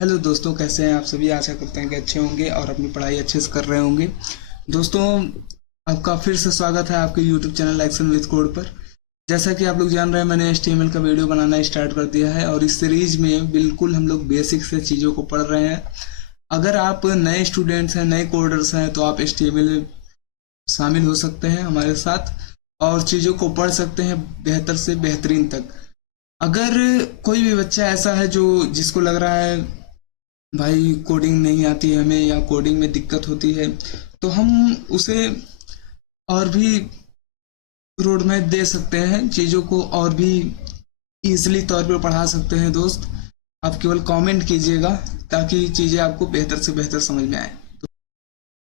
Hello दोस्तों, कैसे हैं आप सभी। आशा करते हैं कि अच्छे होंगे और अपनी पढ़ाई अच्छे से कर रहे होंगे। दोस्तों, आपका फिर से स्वागत है आपके YouTube channel action with code पर। जैसा कि आप लोग जान रहे हैं, मैंने HTML का वीडियो बनाना स्टार्ट कर दिया है और इस सीरीज में बिल्कुल हम लोग बेसिक से चीज़ों को पढ़ रहे हैं। अगर आप नए स्टूडेंट्स हैं, नए कोडर्स हैं, तो आप HTML में शामिल हो सकते हैं हमारे साथ और चीज़ों को पढ़ सकते हैं बेहतर से बेहतरीन तक। अगर कोई भी बच्चा ऐसा है जो जिसको लग रहा है भाई कोडिंग नहीं आती है हमें या कोडिंग में दिक्कत होती है, तो हम उसे और भी रोड मैप दे सकते हैं, चीज़ों को और भी इजीली तौर पर पढ़ा सकते हैं। दोस्त, आप केवल कमेंट कीजिएगा ताकि चीज़ें आपको बेहतर से बेहतर समझ में आए।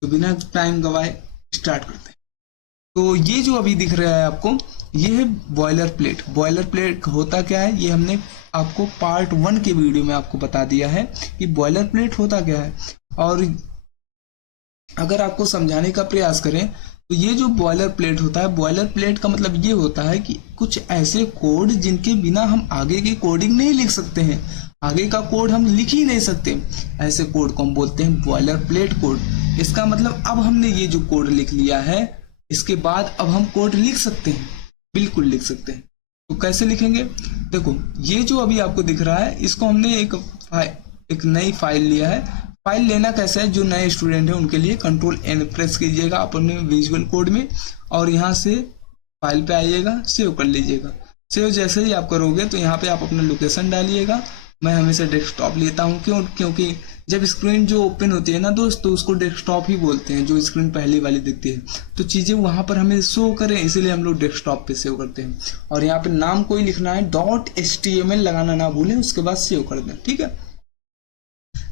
तो बिना टाइम गवाए स्टार्ट करते हैं। तो ये जो अभी दिख रहा है आपको, ये है बॉयलर प्लेट। बॉयलर प्लेट होता क्या है, ये हमने आपको पार्ट 1 के वीडियो में आपको बता दिया है कि बॉयलर प्लेट होता क्या है। और अगर आपको समझाने का प्रयास करें तो ये जो बॉयलर प्लेट होता है, बॉयलर प्लेट का मतलब ये होता है कि कुछ ऐसे कोड जिनके बिना हम आगे की कोडिंग नहीं लिख सकते हैं, आगे का कोड हम लिख ही नहीं सकते, ऐसे कोड को हम बोलते हैं बॉयलर प्लेट कोड। इसका मतलब अब हमने ये जो कोड लिख लिया है, इसके बाद अब हम कोड लिख सकते हैं, बिल्कुल लिख सकते हैं। तो कैसे लिखेंगे, देखो ये जो अभी आपको दिख रहा है, इसको हमने एक नई फाइल लिया है। फाइल लेना कैसे है, जो नए स्टूडेंट है उनके लिए Ctrl+N प्रेस कीजिएगा अपने विजुअल कोड में और यहाँ से फाइल पे आइएगा, सेव कर लीजिएगा। सेव जैसे ही आप करोगे तो यहाँ पे आप अपना लोकेशन डालिएगा। मैं हमेशा डेस्कटॉप लेता हूँ, क्योंकि जब स्क्रीन जो ओपन होती है ना दोस्त, तो उसको डेस्कटॉप ही बोलते हैं, जो स्क्रीन पहली वाली दिखती है। तो चीज़ें वहाँ पर हमें शो करें, इसीलिए हम लोग डेस्कटॉप पे सेव करते हैं। और यहाँ पे नाम कोई लिखना है, .html लगाना ना भूलें, उसके बाद सेव कर दें, ठीक है।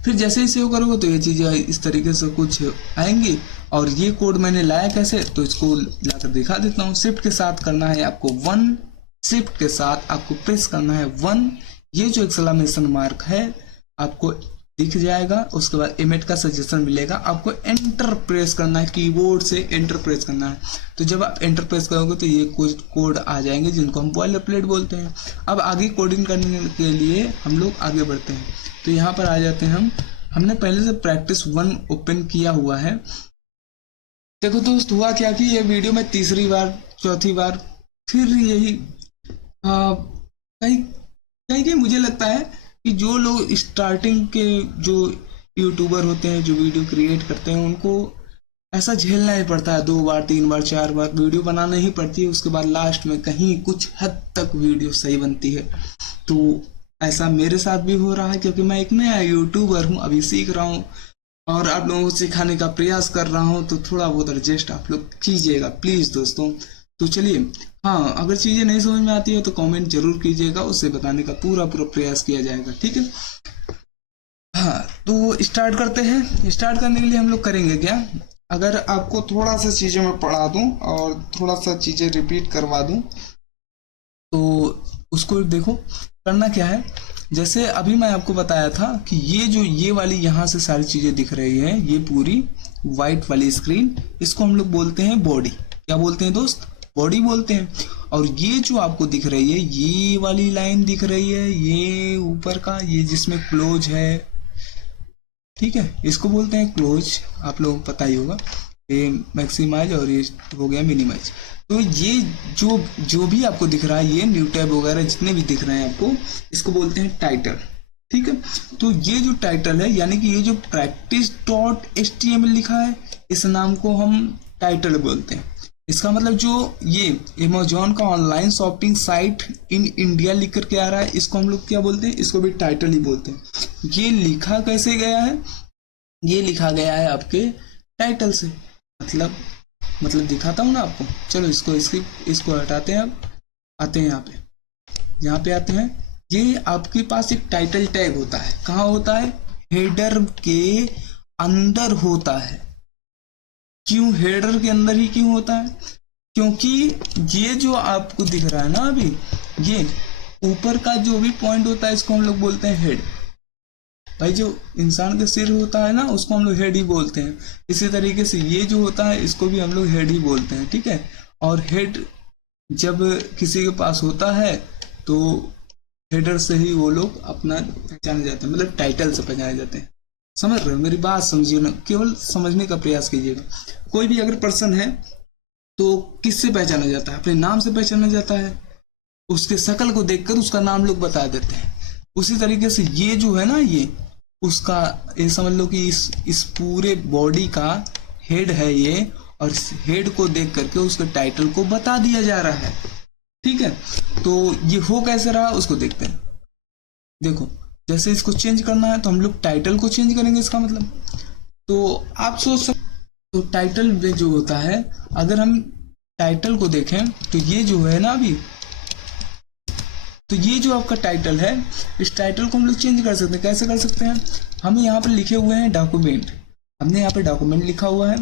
फिर जैसे ही सेव करोगे तो ये चीज़ें इस तरीके से कुछ आएंगी। और ये कोड मैंने लाया कैसे, तो इसको लाकर दिखा देता हूँ। शिफ्ट के साथ करना है आपको 1, शिफ्ट के साथ आपको प्रेस करना है 1। ये जो एक्सक्लेमेशन मार्क है आपको दिख जाएगा। उसके बाद इमेज का सजेशन मिलेगा, आपको एंटर प्रेस करना है, कीबोर्ड से एंटर प्रेस करना है। तो जब आप एंटर प्रेस करोगे तो ये कुछ कोड आ जाएंगे जिनको हम बॉयलर प्लेट बोलते हैं। अब आगे कोडिंग करने के लिए हम लोग आगे बढ़ते हैं। तो यहाँ पर आ जाते हैं हमने पहले से प्रैक्टिस 1 ओपन किया हुआ है। देखो दोस्त, हुआ क्या कि ये वीडियो में तीसरी बार चौथी बार फिर यही कहीं कहीं कहीं मुझे लगता है कि जो लोग स्टार्टिंग के जो यूट्यूबर होते हैं, जो वीडियो क्रिएट करते हैं, उनको ऐसा झेलना ही पड़ता है। 2 बार 3 बार 4 बार वीडियो बनाना ही पड़ती है, उसके बाद लास्ट में कहीं कुछ हद तक वीडियो सही बनती है। तो ऐसा मेरे साथ भी हो रहा है, क्योंकि मैं एक नया यूट्यूबर हूँ, अभी सीख रहा हूँ और आप लोगों को सिखाने का प्रयास कर रहा हूँ। तो थोड़ा बहुत एडजस्ट आप लोग कीजिएगा प्लीज़ दोस्तों। तो चलिए, हाँ, अगर चीज़ें नहीं समझ में आती है तो कमेंट जरूर कीजिएगा, उसे बताने का पूरा प्रयास किया जाएगा, ठीक है। हाँ, तो स्टार्ट करते हैं। स्टार्ट करने के लिए हम लोग करेंगे क्या, अगर आपको थोड़ा सा चीज़ें मैं पढ़ा दूँ और थोड़ा सा चीज़ें रिपीट करवा दूँ, तो उसको देखो करना क्या है। जैसे अभी मैं आपको बताया था कि ये वाली यहाँ से सारी चीज़ें दिख रही है, ये पूरी वाइट वाली स्क्रीन, इसको हम लोग बोलते हैं बॉडी। क्या बोलते हैं दोस्त, बॉडी बोलते हैं। और ये जो आपको दिख रही है, ये वाली लाइन दिख रही है, ये ऊपर का, ये जिसमें क्लोज है, ठीक है, इसको बोलते हैं क्लोज। आप लोगों को पता ही होगा, ये मैक्सिमाइज और ये हो गया मिनिमाइज। तो ये जो भी आपको दिख रहा है, ये न्यू टैब वगैरह जितने भी दिख रहे हैं आपको, इसको बोलते हैं टाइटल, ठीक है। तो ये जो टाइटल है, यानी कि ये जो practice.html लिखा है, इस नाम को हम टाइटल बोलते हैं। इसका मतलब जो ये अमेजोन का online shopping site in India लिख करके आ रहा है, इसको हम लोग क्या बोलते हैं, इसको भी टाइटल ही बोलते हैं। ये लिखा कैसे गया है, ये लिखा गया है आपके टाइटल से। मतलब दिखाता हूँ ना आपको। चलो इसको हटाते हैं। अब आते हैं यहाँ पे आते हैं। ये आपके पास एक टाइटल टैग होता है, कहाँ होता है, हेडर के अंदर होता है। क्यों हेडर के अंदर ही क्यों होता है, क्योंकि ये जो आपको दिख रहा है ना अभी, ये ऊपर का जो भी पॉइंट होता है, इसको हम लोग बोलते हैं हेड। भाई जो इंसान का सिर होता है ना, उसको हम लोग हेड ही बोलते हैं। इसी तरीके से ये जो होता है, इसको भी हम लोग हेड ही बोलते हैं, ठीक है। और हेड जब किसी के पास होता है तो हेडर से ही वो लोग अपना पहचाने जाते हैं, मतलब टाइटल से पहचाने जाते हैं। समझ रहे हो मेरी बात? समझिए ना, केवल समझने का प्रयास कीजिएगा। कोई भी अगर पर्सन है तो किससे पहचाना जाता है? अपने नाम से पहचाना जाता है। उसके शक्ल को देखकर उसका नाम लोग बता देते हैं। उसी तरीके से ये जो है ना, ये उसका, ये समझ लो कि इस पूरे बॉडी का हेड है ये, और इस हेड को देख करके उसके टाइटल को बता दिया जा रहा है। ठीक है, तो ये हो कैसे रहा उसको देखते हैं। देखो, जैसे इसको चेंज करना है तो हम लोग टाइटल को चेंज करेंगे, इसका मतलब। तो आप सोच सकते, तो टाइटल में जो होता है, अगर हम टाइटल को देखें तो ये जो है ना अभी, तो ये जो आपका टाइटल है, इस टाइटल को हम लोग चेंज कर सकते हैं। कैसे कर सकते हैं? हमें यहाँ पर लिखे हुए हैं डॉक्यूमेंट, हमने यहाँ पे डॉक्यूमेंट लिखा हुआ है,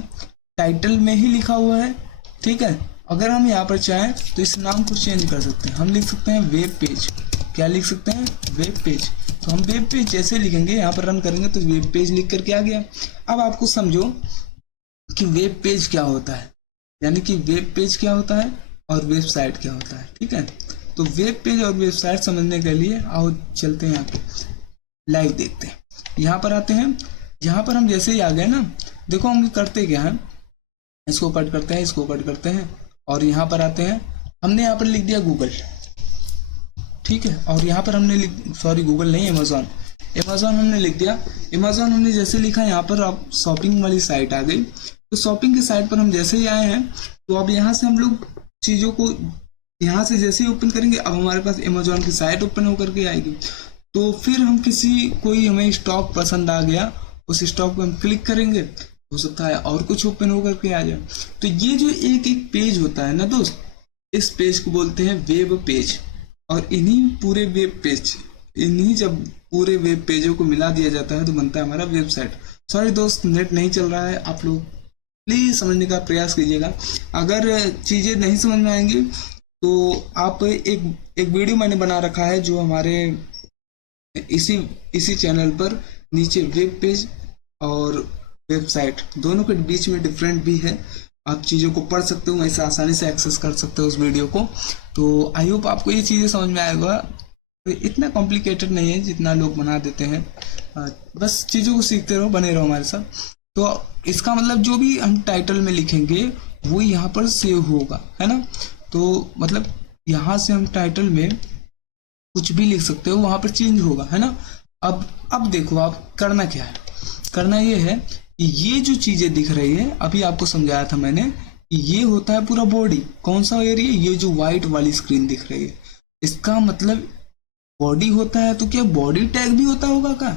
टाइटल में ही लिखा हुआ है। ठीक है, अगर हम यहाँ पर चाहें तो इस नाम को चेंज कर सकते हैं। हम लिख सकते हैं वेब पेज। क्या लिख सकते हैं? Web page. तो हम वेब पेज जैसे लिखेंगे, यहाँ पर रन करेंगे तो वेब पेज लिख करके आ गया। अब आपको समझो कि वेब पेज क्या होता है, यानी कि वेब पेज क्या होता है और वेबसाइट क्या होता है। ठीक है, तो वेब पेज और वेबसाइट समझने के लिए आओ चलते हैं यहाँ पे, लाइव देखते हैं। यहाँ पर आते हैं, यहाँ पर हम जैसे ही आ गए ना, देखो हम करते क्या है, इसको कट करते हैं, इसको कट करते हैं, और यहाँ पर आते हैं। हमने यहाँ पर लिख दिया गूगल। ठीक है, और यहाँ पर हमने सॉरी गूगल नहीं, अमेजोन, अमेजोन हमने लिख दिया। अमेजोन हमने जैसे लिखा, यहाँ पर आप शॉपिंग वाली साइट आ गई। तो शॉपिंग की साइट पर हम जैसे ही आए हैं, तो अब यहाँ से हम लोग चीज़ों को यहाँ से जैसे ही ओपन करेंगे, अब हमारे पास अमेजोन की साइट ओपन होकर के आएगी। तो फिर हम कोई हमें स्टॉक पसंद आ गया, उस स्टॉक पे हम क्लिक करेंगे, हो सकता है और कुछ ओपन होकर के आ जाए। तो ये जो एक एक पेज होता है ना दोस्त, इस पेज को बोलते हैं वेब पेज। और इन्हीं पूरे वेब पेज, इन्हीं जब पूरे वेब पेजों को मिला दिया जाता है तो बनता है हमारा वेबसाइट। सॉरी दोस्त, नेट नहीं चल रहा है, आप लोग प्लीज समझने का प्रयास कीजिएगा। अगर चीजें नहीं समझ में आएंगी तो आप एक वीडियो मैंने बना रखा है, जो हमारे इसी चैनल पर नीचे वेब पेज और वेबसाइट दोनों के बीच में डिफरेंट भी है। आप चीज़ों को पढ़ सकते हो, ऐसे आसानी से एक्सेस कर सकते हो उस वीडियो को। तो आई होप आपको ये चीज़ें समझ में आएगा। तो इतना कॉम्प्लिकेटेड नहीं है जितना लोग बना देते हैं, बस चीज़ों को सीखते रहो, बने रहो हमारे साथ। तो इसका मतलब जो भी हम टाइटल में लिखेंगे वो यहाँ पर सेव होगा, है ना। तो मतलब यहाँ से हम टाइटल में कुछ भी लिख सकते हो, वहां पर चेंज होगा, है ना। अब देखो, आप करना क्या है, करना ये है कि ये जो चीजें दिख रही है, अभी आपको समझाया था मैंने कि ये होता है पूरा बॉडी। कौन सा एरिया? ये जो व्हाइट वाली स्क्रीन दिख रही है, इसका मतलब बॉडी होता है। तो क्या बॉडी टैग भी होता होगा क्या?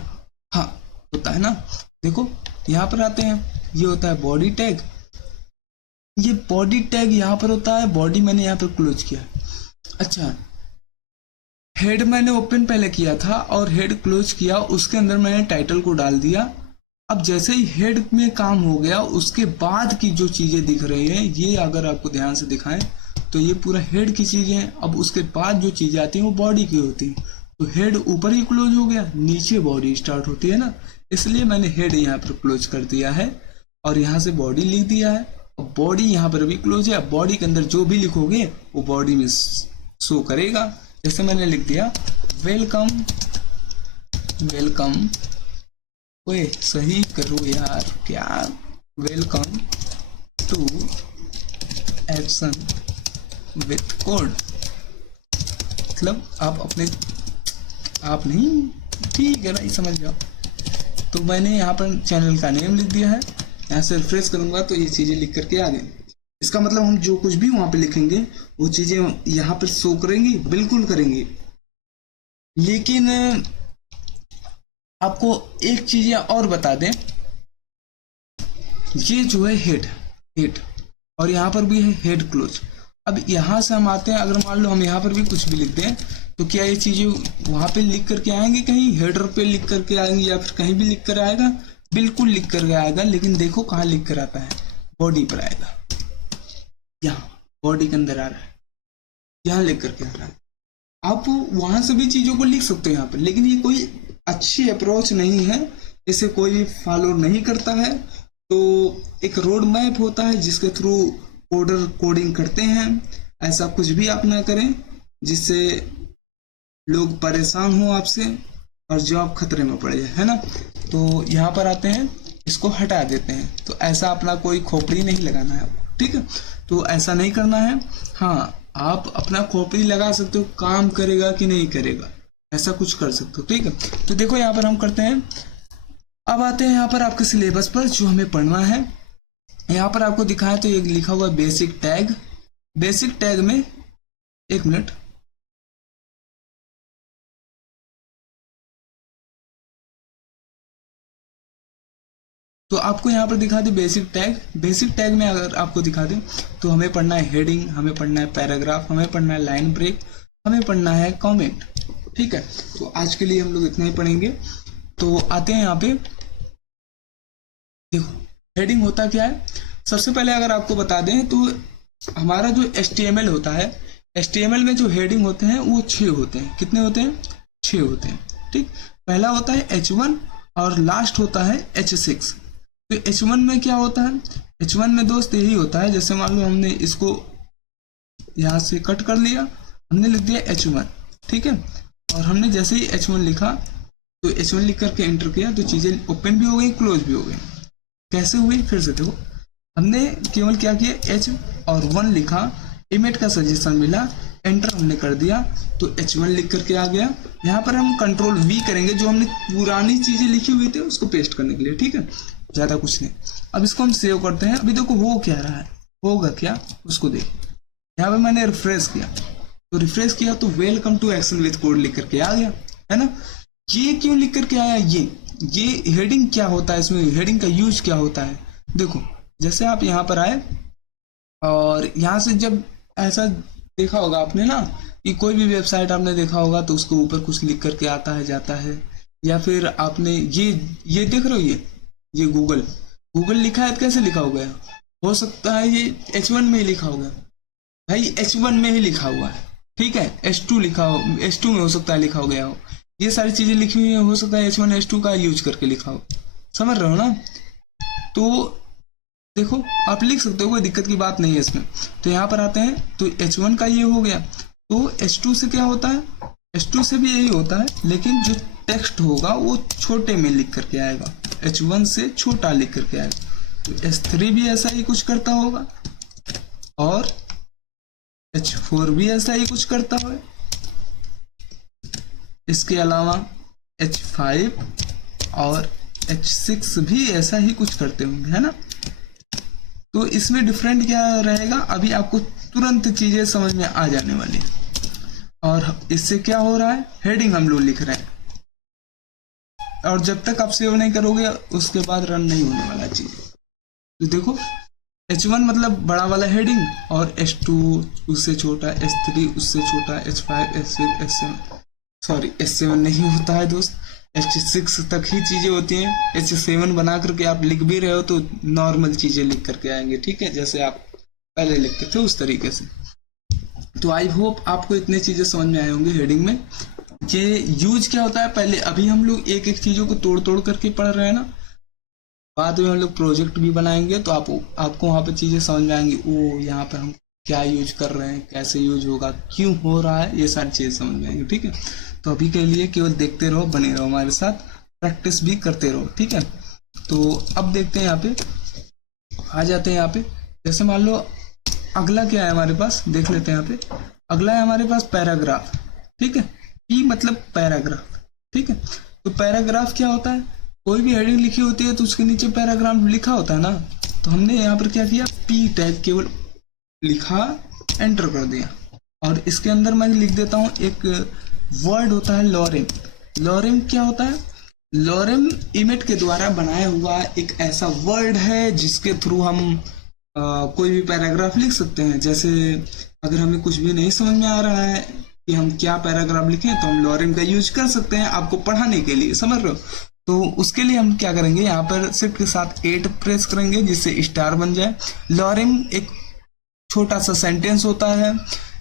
हाँ, होता है ना। देखो यहाँ पर आते हैं, ये होता है बॉडी टैग। ये बॉडी टैग यहाँ पर होता है, बॉडी मैंने यहाँ पर क्लोज किया। अच्छा, हेड मैंने ओपन पहले किया था और हेड क्लोज किया, उसके अंदर मैंने टाइटल को डाल दिया। अब जैसे ही हेड में काम हो गया, उसके बाद की जो चीजें दिख रही हैं, ये अगर आपको ध्यान से दिखाएं तो ये पूरा हेड की चीजें हैं। अब उसके बाद जो चीजें आती हैं वो बॉडी की होती हैं। तो हेड ऊपर ही क्लोज हो गया, नीचे बॉडी स्टार्ट होती है ना, इसलिए मैंने हेड यहाँ पर क्लोज कर दिया है और यहाँ से बॉडी लिख दिया है। अब बॉडी यहाँ पर भी क्लोज है, बॉडी के अंदर जो भी लिखोगे वो बॉडी में शो करेगा। जैसे मैंने लिख दिया वेलकम, वेलकम, ओए सही करो यार, क्या, welcome to action with code. मतलब आप नहीं, ठीक है भाई, समझ जाओ। तो मैंने यहाँ पर चैनल का नेम लिख दिया है, यहाँ से रिफ्रेश करूंगा तो ये चीजें लिख करके आ गई। इसका मतलब हम जो कुछ भी वहां पे लिखेंगे वो चीजें यहाँ पर शो करेंगी, बिल्कुल करेंगी। लेकिन आपको एक चीज और बता दें, ये जो है हेड और यहाँ पर भी है हेड क्लोज। अब यहाँ से हम आते हैं, अगर मान लो हम यहाँ पर भी कुछ भी लिख दें तो क्या ये चीजें वहां पे लिख करके आएंगी, कहीं हेडर पे लिख करके आएंगी या फिर कहीं भी लिख कर आएगा? बिल्कुल लिख करके आएगा। लेकिन देखो कहाँ लिख कर आता है, बॉडी पर आएगा, यहाँ बॉडी के अंदर आ रहा है, यहाँ लिख करके आ रहा है। आप वहां से भी चीजों को लिख सकते हो यहाँ पर, लेकिन ये कोई अच्छी अप्रोच नहीं है, इसे कोई भी फॉलो नहीं करता है। तो एक रोड मैप होता है जिसके थ्रू कोडर कोडिंग करते हैं। ऐसा कुछ भी आप ना करें जिससे लोग परेशान हो आपसे और जॉब खतरे में पड़ जाए, है ना। तो यहाँ पर आते हैं, इसको हटा देते हैं। तो ऐसा अपना कोई खोपड़ी नहीं लगाना है आपको, ठीक है। तो ऐसा नहीं करना है। हाँ, आप अपना खोपड़ी लगा सकते हो, काम करेगा कि नहीं करेगा ऐसा कुछ कर सकते हो, ठीक है। तो देखो यहाँ पर हम करते हैं। अब आते हैं यहाँ पर आपके सिलेबस पर जो हमें पढ़ना है। यहाँ पर आपको दिखाया तो एक लिखा हुआ बेसिक टैग। बेसिक टैग में, एक मिनट, तो आपको यहाँ पर दिखा दे बेसिक टैग। बेसिक टैग में अगर आपको दिखा दे तो हमें पढ़ना है हेडिंग, हमें पढ़ना है पैराग्राफ, हमें पढ़ना है लाइन ब्रेक, हमें पढ़ना है कमेंट, ठीक है। तो आज के लिए हम लोग इतना ही पढ़ेंगे। तो आते हैं यहाँ पे, देखो हेडिंग होता क्या है। सबसे पहले अगर आपको बता दें तो हमारा जो HTML होता है, HTML में जो हेडिंग होते हैं वो 6 होते हैं। कितने होते हैं? 6 होते हैं, ठीक। पहला होता है H1 और लास्ट होता है H6। तो H1 में क्या होता है? H1 में दोस्त यही होता है, जैसे मान लो हमने इसको यहाँ से कट कर लिया, हमने लिख दिया H1, ठीक है। और हमने जैसे ही H1 लिखा तो H1 लिख करके एंटर किया तो चीजें ओपन भी हो गई, क्लोज भी हो गई। कैसे हुई? फिर से देखो, हमने केवल क्या किया, H और 1 लिखा, इमेज का सजेशन मिला, एंटर हमने कर दिया तो H1 लिख करके आ गया। यहाँ पर हम कंट्रोल V करेंगे, जो हमने पुरानी चीजें लिखी हुई थी उसको पेस्ट करने के लिए, ठीक है, ज्यादा कुछ नहीं। अब इसको हम सेव करते हैं। अभी देखो हो क्या रहा है, होगा क्या उसको देख। यहाँ पे मैंने रिफ्रेश किया, तो रिफ्रेश किया तो welcome to Excel with code लिख करके आ गया, है ना। ये क्यों लिख करके आया? ये हेडिंग क्या होता है, इसमें हेडिंग का यूज क्या होता है। देखो जैसे आप यहाँ पर आए और यहाँ से जब ऐसा देखा होगा आपने ना कि कोई भी वेबसाइट आपने देखा होगा तो उसके ऊपर कुछ लिख करके आता है जाता है, या फिर आपने ये देख रहे हो, ये गूगल लिखा है, कैसे लिखा होगा? हो सकता है ये H1 में ही लिखा होगा भाई, H1 में ही लिखा हुआ है, ठीक है। H2 लिखा हो, H2 में हो सकता है लिखा हो गया हो। ये सारी चीजें लिखी हुई है, हो सकता है H1 H2 का यूज करके लिखा हो, समझ रहे हो ना। तो देखो आप लिख सकते हो, कोई दिक्कत की बात नहीं है इसमें। तो यहाँ पर आते हैं तो H1 का ये हो गया, तो H2 से क्या होता है? H2 से भी यही होता है, लेकिन जो टेक्स्ट होगा वो छोटे में लिख करके आएगा, H1 से छोटा लिख करके आएगा। तो S3 भी ऐसा ही कुछ करता होगा और H4 भी ऐसा ही कुछ करता है। इसके अलावा H5 और H6 भी ऐसा ही कुछ करते होंगे, है ना। तो इसमें डिफरेंट क्या रहेगा, अभी आपको तुरंत चीजें समझ में आ जाने वाली है। और इससे क्या हो रहा है, हेडिंग हम लोग लिख रहे हैं, और जब तक आप सेव नहीं करोगे उसके बाद रन नहीं होने वाला चीज। तो देखो H1 मतलब बड़ा वाला हेडिंग, और H2 उससे छोटा, H3 उससे छोटा, H5 H6 H7 sorry H7 नहीं होता है दोस्त, H6 तक ही चीजें होती हैं। H7 बना करके आप लिख भी रहे हो तो नॉर्मल चीजें लिख करके आएंगे, ठीक है, जैसे आप पहले लिखते थे उस तरीके से। तो आई होप आपको इतने चीजें समझ में आए होंगे हेडिंग में। ये यूज क्या होता है, पहले अभी हम लोग एक एक चीजों को तोड़ तोड़ करके पढ़ रहे हैं ना, बाद में हम लोग प्रोजेक्ट भी बनाएंगे तो आपको वहाँ पे चीजें समझ में आएंगी। ओ यहाँ पर हम क्या यूज कर रहे हैं, कैसे यूज होगा, क्यों हो रहा है, ये सारी चीजें समझ में आएंगी, ठीक है। तो अभी के लिए केवल देखते रहो, बने रहो हमारे साथ, प्रैक्टिस भी करते रहो, ठीक है। तो अब देखते हैं यहाँ पे, आ जाते हैं यहाँ पे। जैसे मान लो अगला क्या है हमारे पास, देख लेते हैं यहाँ पे। अगला है हमारे पास पैराग्राफ, ठीक है। पी मतलब पैराग्राफ, ठीक है। तो पैराग्राफ क्या होता है, कोई भी हेडिंग लिखी होती है तो उसके नीचे पैराग्राफ लिखा होता है ना। तो हमने यहाँ पर क्या किया, पी टैग केवल लिखा, एंटर कर दिया, और इसके अंदर मैं लिख देता हूँ एक वर्ड होता है लॉरेम। लॉरेम क्या होता है, लॉरेम इमेज के द्वारा बनाया हुआ एक ऐसा वर्ड है जिसके थ्रू हम कोई भी पैराग्राफ लिख सकते हैं। जैसे अगर हमें कुछ भी नहीं समझ में आ रहा है कि हम क्या पैराग्राफ लिखें तो हम लॉरेम का यूज कर सकते हैं आपको पढ़ाने के लिए, समझ रहे हो। तो उसके लिए हम क्या करेंगे, यहाँ पर शिफ्ट के साथ 8 प्रेस करेंगे जिससे स्टार बन जाए। लॉरेम एक छोटा सा सेंटेंस होता है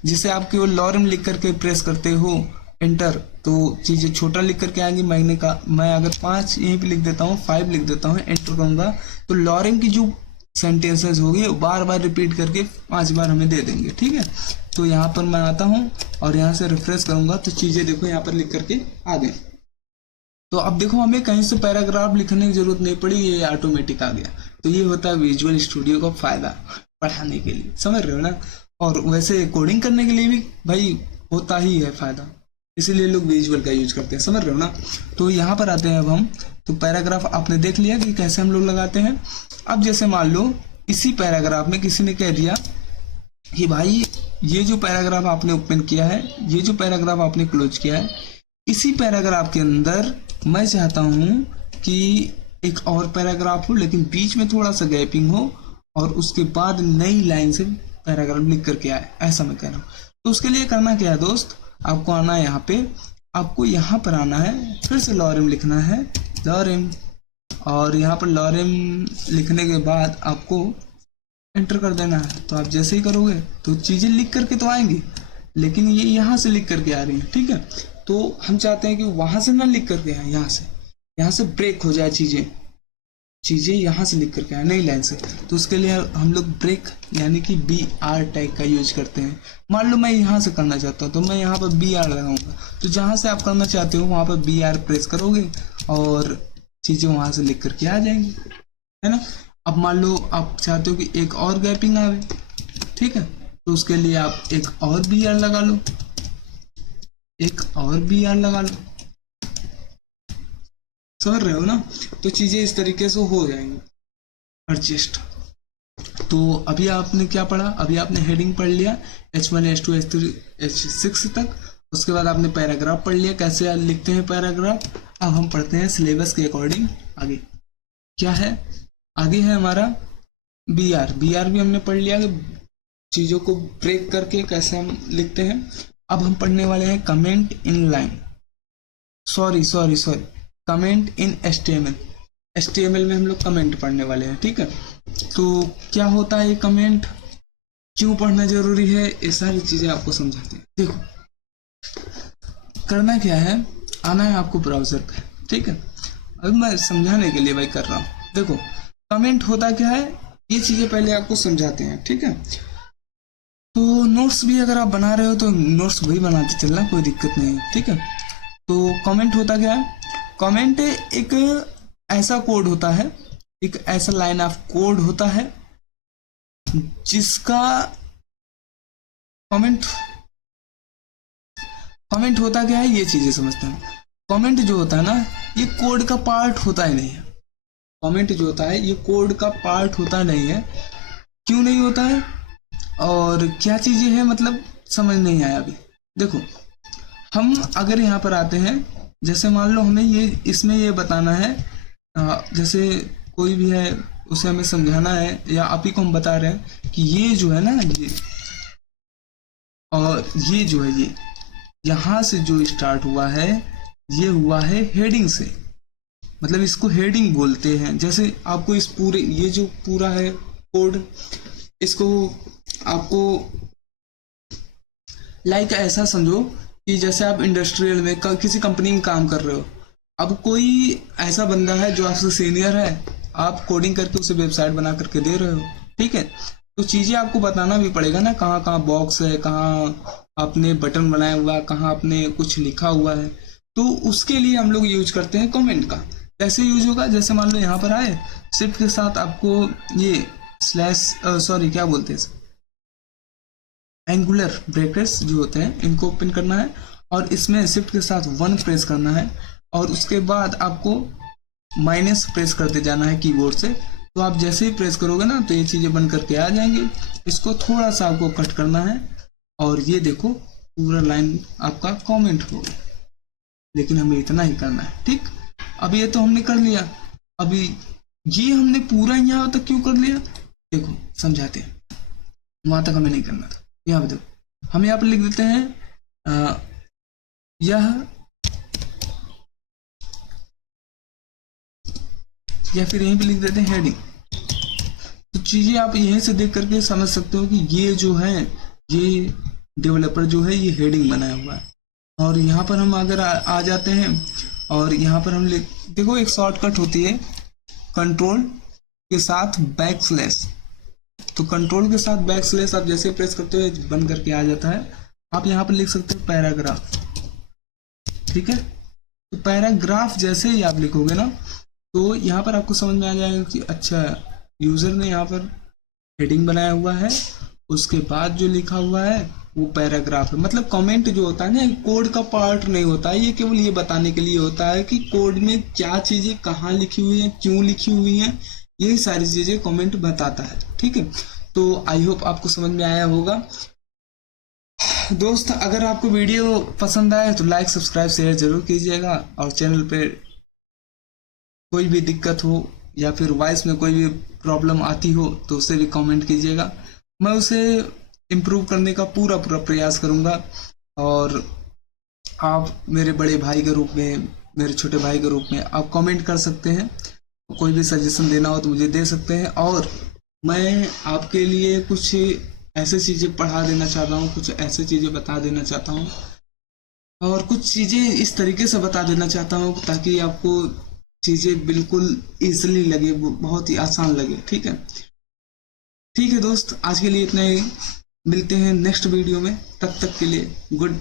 जिसे आप केवल लॉरेम लिख करके प्रेस करते हो एंटर, तो चीजें छोटा लिख करके आएंगी। मैं अगर 5 यहीं पे लिख देता हूँ, 5 लिख देता हूँ, एंटर करूंगा तो लॉरेम की जो सेंटेंसेस होगी, बार बार रिपीट करके 5 बार हमें दे देंगे। ठीक है, तो यहाँ पर मैं आता हूँ और यहाँ से रिफ्रेश करूंगा तो चीजें देखो यहाँ पर लिख करके आ गए। तो अब देखो हमें कहीं से पैराग्राफ लिखने की जरूरत नहीं पड़ी, ये ऑटोमेटिक आ गया। तो ये होता है विजुअल स्टूडियो का फायदा पढ़ाने के लिए, समझ रहे हो ना। और वैसे कोडिंग करने के लिए भी भाई होता ही है फायदा, इसीलिए लोग विजुअल का यूज करते हैं, समझ रहे हो ना। तो यहाँ पर आते हैं अब हम। तो पैराग्राफ आपने देख लिया कि कैसे हम लोग लगाते हैं। अब जैसे मान लो इसी पैराग्राफ में किसी ने कह दिया कि भाई ये जो पैराग्राफ आपने ओपन किया है, ये जो पैराग्राफ आपने क्लोज किया है, इसी पैराग्राफ के अंदर मैं चाहता हूं कि एक और पैराग्राफ हो, लेकिन बीच में थोड़ा सा गैपिंग हो और उसके बाद नई लाइन से पैराग्राफ लिख करके आए, ऐसा मैं कह रहा हूँ। तो उसके लिए करना क्या है दोस्त, आपको आना है यहाँ पे, आपको यहाँ पर आना है, फिर से लॉरेम लिखना है, लॉरेम, और यहाँ पर लॉरेम लिखने के बाद आपको एंटर कर देना है। तो आप जैसे ही करोगे तो चीजें लिख करके तो आएंगी, लेकिन ये यहाँ से लिख करके आ रही है। ठीक है, तो हम चाहते हैं कि वहां से ना लिख करके आए, यहाँ से ब्रेक हो जाए, चीजें यहाँ से लिख करके आए नई लाइन से। तो उसके लिए हम लोग ब्रेक यानी कि BR टैग का यूज करते हैं। मान लो मैं यहाँ से करना चाहता हूँ तो मैं यहाँ पर BR लगाऊंगा, तो जहां से आप करना चाहते हो वहां पर BR प्रेस करोगे और चीजें वहां से लिख करके आ जाएंगी, है ना। अब मान लो आप चाहते हो कि एक और गैपिंग आवे, ठीक है, तो उसके लिए आप एक और BR लगा लो, एक और BR लगा लो, समझ रहे हो ना। तो चीजें इस तरीके से हो जाएंगी एडजस्ट। तो अभी आपने क्या पढ़ा, अभी आपने हेडिंग पढ़ लिया H1 H2 H3 H6 तक। उसके बाद आपने पैराग्राफ पढ़ लिया, कैसे लिखते हैं पैराग्राफ। अब हम पढ़ते हैं सिलेबस के अकॉर्डिंग आगे क्या है। आगे है हमारा BR भी हमने पढ़ लिया कि चीजों को ब्रेक करके कैसे हम लिखते हैं। अब हम पढ़ने वाले हैं comment in line, sorry comment in HTML में हम लोग कमेंट पढ़ने वाले हैं। ठीक है, तो क्या होता है ये कमेंट, क्यों पढ़ना जरूरी है, ये सारी चीजें आपको समझाते हैं। देखो करना क्या है, आना है आपको ब्राउजर पे। ठीक है, अभी मैं समझाने के लिए भाई कर रहा हूँ। देखो कमेंट होता क्या है, ये चीजें पहले आपको समझाते हैं। ठीक है, तो नोट्स भी अगर आप बना रहे हो तो नोट्स वही बनाते चलना, कोई दिक्कत नहीं है। ठीक है, तो कमेंट होता क्या है, कमेंट एक ऐसा कोड होता है, एक ऐसा लाइन ऑफ कोड होता है जिसका कमेंट होता क्या है, ये चीजें समझते हैं। कमेंट जो होता है ना, ये कोड का पार्ट होता ही नहीं है। कमेंट जो होता है ये कोड का पार्ट होता नहीं है। क्यों नहीं होता है और क्या चीजें हैं, मतलब समझ नहीं आया अभी। देखो हम अगर यहाँ पर आते हैं, जैसे मान लो हमें ये इसमें ये बताना है, जैसे कोई भी है उसे हमें समझाना है, या आप ही को हम बता रहे हैं कि ये जो है ना, ये और ये जो है, ये यहाँ से जो स्टार्ट हुआ है ये हुआ है हेडिंग से, मतलब इसको हेडिंग बोलते हैं। जैसे आपको इस पूरे ये जो पूरा है कोड, इसको आपको लाइक ऐसा समझो कि जैसे आप इंडस्ट्रियल में किसी कंपनी में काम कर रहे हो। अब कोई ऐसा बंदा है जो आपसे सीनियर है, आप कोडिंग करके उसे वेबसाइट बना करके दे रहे हो। ठीक है, तो चीजें आपको बताना भी पड़ेगा ना, कहाँ कहाँ बॉक्स है, कहाँ आपने बटन बनाया हुआ है, कहाँ आपने कुछ लिखा हुआ है। तो उसके लिए हम लोग यूज करते हैं कमेंट का। कैसे यूज होगा, जैसे मान लो यहाँ पर आए, शिफ्ट के साथ आपको ये क्या बोलते हैं, एंगुलर ब्रैकेट्स जो होते हैं इनको ओपन करना है, और इसमें शिफ्ट के साथ 1 प्रेस करना है, और उसके बाद आपको माइनस प्रेस करते जाना है कीबोर्ड से। तो आप जैसे ही प्रेस करोगे ना तो ये चीजें बन करके आ जाएंगी। इसको थोड़ा सा आपको कट करना है, और ये देखो पूरा लाइन आपका कमेंट होगा, लेकिन हमें इतना ही करना है। ठीक, अब ये तो हमने कर लिया। अभी ये हमने पूरा यहाँ तक क्यों कर लिया, देखो समझाते हैं। वहां तक हमें नहीं करना था, यहाँ पे देखो हम यहाँ पर लिख देते हैं यह, या फिर यहीं पे लिख देते हैं हेडिंग। तो चीजें आप यहीं से देख करके समझ सकते हो कि ये जो है, ये डेवलपर जो है ये हेडिंग बनाया हुआ है। और यहाँ पर हम अगर आ जाते हैं, और यहाँ पर हम देखो एक शॉर्टकट होती है कंट्रोल के साथ बैकस्लैश। तो कंट्रोल के साथ बैकस्लैश आप जैसे प्रेस करते हो बंद करके आ जाता है। आप यहाँ पर लिख सकते हो पैराग्राफ। ठीक है, तो पैराग्राफ जैसे ही आप लिखोगे ना तो यहाँ पर आपको समझ में आ जाएगा कि अच्छा यूजर ने यहाँ पर हेडिंग बनाया हुआ है, उसके बाद जो लिखा हुआ है वो पैराग्राफ है। मतलब कमेंट जो होता है ना कोड का पार्ट नहीं होता है, ये केवल ये बताने के लिए होता है कि कोड में क्या चीजें कहाँ लिखी हुई हैं, क्यों लिखी हुई हैं, यही सारी चीजें कमेंट बताता है। ठीक है, तो आई होप आपको समझ में आया होगा। दोस्त अगर आपको वीडियो पसंद आए तो लाइक सब्सक्राइब शेयर जरूर कीजिएगा, और चैनल पे कोई भी दिक्कत हो या फिर वॉइस में कोई भी प्रॉब्लम आती हो तो उसे भी कमेंट कीजिएगा, मैं उसे इम्प्रूव करने का पूरा प्रयास करूंगा। और आप मेरे बड़े भाई के रूप में, मेरे छोटे भाई के रूप में आप कमेंट कर सकते हैं, कोई भी सजेशन देना हो तो मुझे दे सकते हैं। और मैं आपके लिए कुछ ऐसे चीज़ें पढ़ा देना चाहता हूँ, कुछ ऐसे चीज़ें बता देना चाहता हूँ, और कुछ चीज़ें इस तरीके से बता देना चाहता हूँ ताकि आपको चीज़ें बिल्कुल ईजिली लगे, बहुत ही आसान लगे। ठीक है, ठीक है दोस्त, आज के लिए इतना ही। मिलते हैं नेक्स्ट वीडियो में, तब तक के लिए गुड